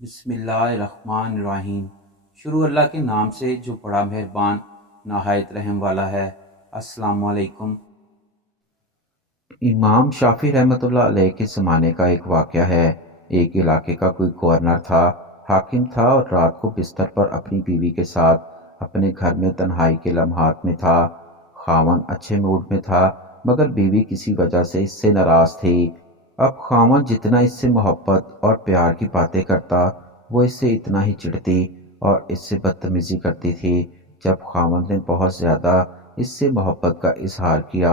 बिस्मिल्लाहिर्रहमानिर्रहीम। शुरू अल्लाह के नाम से जो बड़ा मेहरबान नहायत रहम वाला है। अस्सलाम वालेकुम। इमाम शाफी रहमतुल्लाह अलैह के ज़माने का एक वाक़या है। एक इलाके का कोई गवर्नर था, हाकिम था और रात को बिस्तर पर अपनी बीवी के साथ अपने घर में तन्हाई के लम्हात में था। खामन अच्छे मूड में था, मगर बीवी किसी वजह से इससे नाराज़ थी। अब खामन जितना इससे मोहब्बत और प्यार की बातें करता, वो इससे इतना ही चिढ़ती और इससे बदतमीज़ी करती थी। जब खामन ने बहुत ज़्यादा इससे मोहब्बत का इजहार किया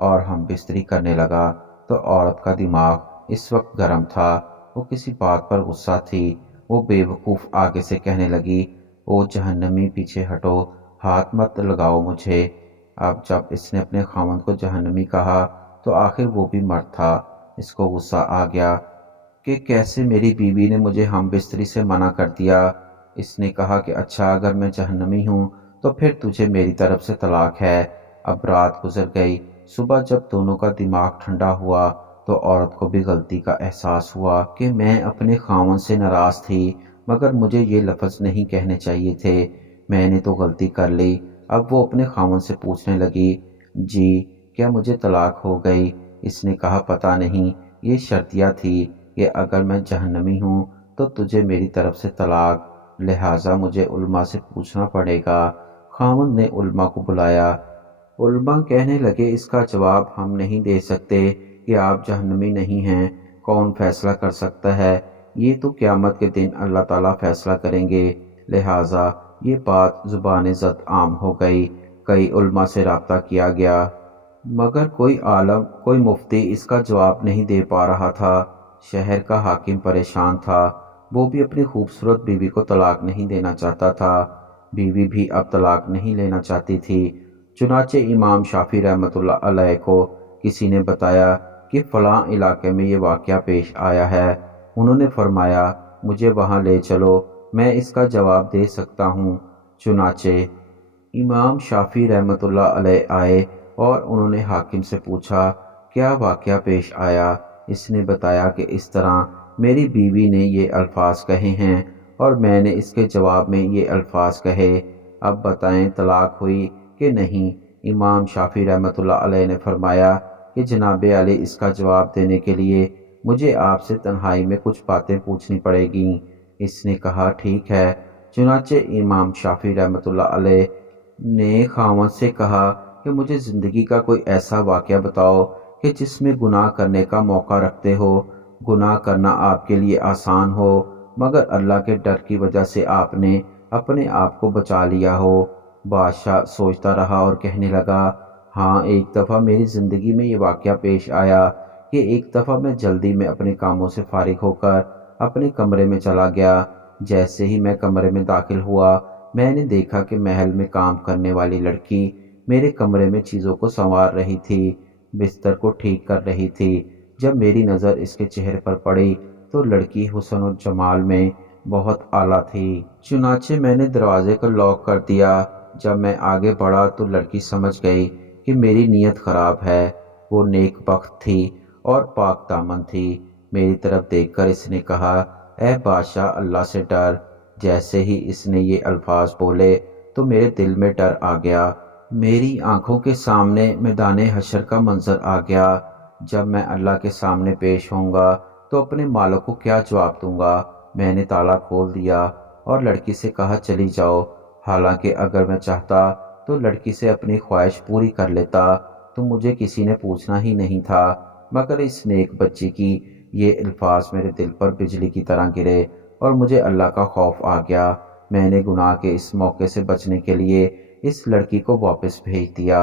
और हम बिस्तरी करने लगा, तो औरत का दिमाग इस वक्त गर्म था। वो किसी बात पर गुस्सा थी। वो बेवकूफ़ आगे से कहने लगी, ओ जहन्नमी पीछे हटो, हाथ मत लगाओ मुझे। अब जब इसने अपने खामन को जहन्नमी कहा तो आखिर वो भी मर्द था। इसको गुस्सा आ गया कि कैसे मेरी बीवी ने मुझे हम बिस्तरी से मना कर दिया। इसने कहा कि अच्छा, अगर मैं जहन्नमी हूँ तो फिर तुझे मेरी तरफ से तलाक है। अब रात गुजर गई। सुबह जब दोनों का दिमाग ठंडा हुआ तो औरत को भी गलती का एहसास हुआ कि मैं अपने खामन से नाराज़ थी, मगर मुझे ये लफ्ज़ नहीं कहने चाहिए थे। मैंने तो गलती कर ली। अब वो अपने खामन से पूछने लगी, जी क्या मुझे तलाक हो गई? इसने कहा, पता नहीं, ये शर्तिया थी कि अगर मैं जहन्नमी हूँ तो तुझे मेरी तरफ से तलाक, लिहाजा मुझे उल्मा से पूछना पड़ेगा। खामन ने उल्मा को बुलाया। उल्मा कहने लगे, इसका जवाब हम नहीं दे सकते कि आप जहन्नमी नहीं हैं। कौन फैसला कर सकता है? ये तो क़यामत के दिन अल्लाह ताला फैसला करेंगे। लिहाजा ये बात ज़ुबान ज़द आम हो गई। कई उल्मा से रब्ता किया गया, मगर कोई आलम, कोई मुफ्ती इसका जवाब नहीं दे पा रहा था। शहर का हाकिम परेशान था। वो भी अपनी खूबसूरत बीवी को तलाक नहीं देना चाहता था। बीवी भी अब तलाक नहीं लेना चाहती थी। चुनाचे इमाम शाफी रहमतुल्लाह अलैह को किसी ने बताया कि फ़लाँ इलाके में ये वाक़या पेश आया है। उन्होंने फरमाया, मुझे वहाँ ले चलो, मैं इसका जवाब दे सकता हूँ। चुनाचे इमाम शाफी रहमतुल्लाह अलैह आए और उन्होंने हाकिम से पूछा, क्या वाक़या पेश आया? इसने बताया कि इस तरह मेरी बीवी ने ये अल्फाज कहे हैं और मैंने इसके जवाब में ये अल्फाज कहे। अब बताएं तलाक हुई कि नहीं? इमाम शाफी रहमतुल्लाह अलैह ने फरमाया कि जनाब आली, इसका जवाब देने के लिए मुझे आपसे तन्हाई में कुछ बातें पूछनी पड़ेगी। इसने कहा, ठीक है। चुनाचे इमाम शाफी रहमतुल्लाह अलैह ने खामद से कहा कि मुझे ज़िंदगी का कोई ऐसा वाक़या बताओ कि जिसमें गुनाह करने का मौका रखते हो, गुनाह करना आपके लिए आसान हो, मगर अल्लाह के डर की वजह से आपने अपने आप को बचा लिया हो। बादशाह सोचता रहा और कहने लगा, हाँ, एक दफ़ा मेरी ज़िंदगी में ये वाक़या पेश आया कि एक दफ़ा मैं जल्दी में अपने कामों से फारिग होकर अपने कमरे में चला गया। जैसे ही मैं कमरे में दाखिल हुआ, मैंने देखा कि महल में काम करने वाली लड़की मेरे कमरे में चीज़ों को संवार रही थी, बिस्तर को ठीक कर रही थी। जब मेरी नज़र इसके चेहरे पर पड़ी तो लड़की हुस्न और जमाल में बहुत आला थी। चुनाचे मैंने दरवाजे को लॉक कर दिया। जब मैं आगे बढ़ा तो लड़की समझ गई कि मेरी नीयत ख़राब है। वो नेक बख्त थी और पाक दामन थी। मेरी तरफ देखकर इसने कहा, ए बादशाह, अल्लाह से डर। जैसे ही इसने ये अल्फाज बोले तो मेरे दिल में डर आ गया। मेरी आंखों के सामने मैदान हशर का मंजर आ गया। जब मैं अल्लाह के सामने पेश होऊंगा तो अपने मालिक को क्या जवाब दूंगा? मैंने ताला खोल दिया और लड़की से कहा, चली जाओ। हालांकि अगर मैं चाहता तो लड़की से अपनी ख्वाहिश पूरी कर लेता, तो मुझे किसी ने पूछना ही नहीं था। मगर इस नेक बच्ची की ये अल्फाज मेरे दिल पर बिजली की तरह गिरे और मुझे अल्लाह का खौफ आ गया। मैंने गुनाह के इस मौके से बचने के लिए इस लड़की को वापस भेज दिया।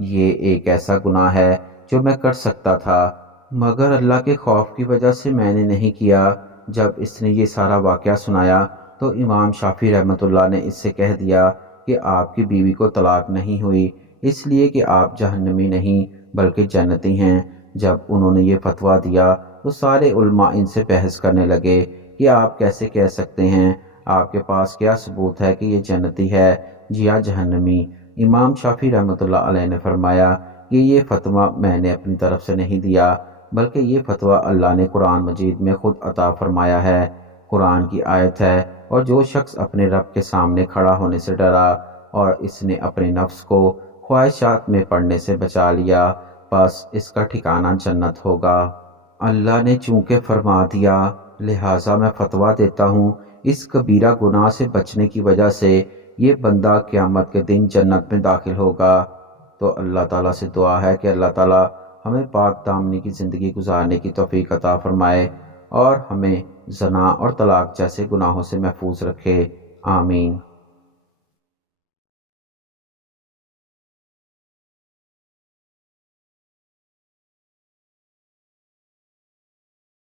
ये एक ऐसा गुनाह है जो मैं कर सकता था, मगर अल्लाह के खौफ की वजह से मैंने नहीं किया। जब इसने ये सारा वाक़या सुनाया तो इमाम शाफी रहमतुल्लाह ने इससे कह दिया कि आपकी बीवी को तलाक नहीं हुई इसलिए कि आप जहन्नमी नहीं बल्कि जन्नती हैं। जब उन्होंने ये फतवा दिया तो सारे उल्मा इनसे बहस करने लगे कि आप कैसे कह सकते हैं, आपके पास क्या सबूत है कि ये जन्नती है या जहन्नमी? इमाम शाफी रहमतुल्लाह अलैह ने फरमाया कि ये फतवा मैंने अपनी तरफ से नहीं दिया, बल्कि ये फतवा अल्लाह ने कुरान मजीद में खुद अता फरमाया है। قرآن کی آیت ہے، اور جو شخص اپنے رب کے سامنے کھڑا ہونے سے ڈرا اور اس نے اپنے نفس کو خواہشات میں پڑنے سے بچا لیا، بس اس کا ٹھکانہ جنت ہوگا۔ اللہ نے چونکہ فرما دیا، لہٰذا میں فتویٰ دیتا ہوں، اس کبیرہ گناہ سے بچنے کی وجہ سے یہ بندہ قیامت کے دن جنت میں داخل ہوگا۔ تو اللہ تعالیٰ سے دعا ہے کہ اللہ تعالیٰ ہمیں پاک دامنی کی زندگی گزارنے کی توفیق عطا فرمائے اور ہمیں زنا اور طلاق جیسے گناہوں سے محفوظ رکھے۔ آمین۔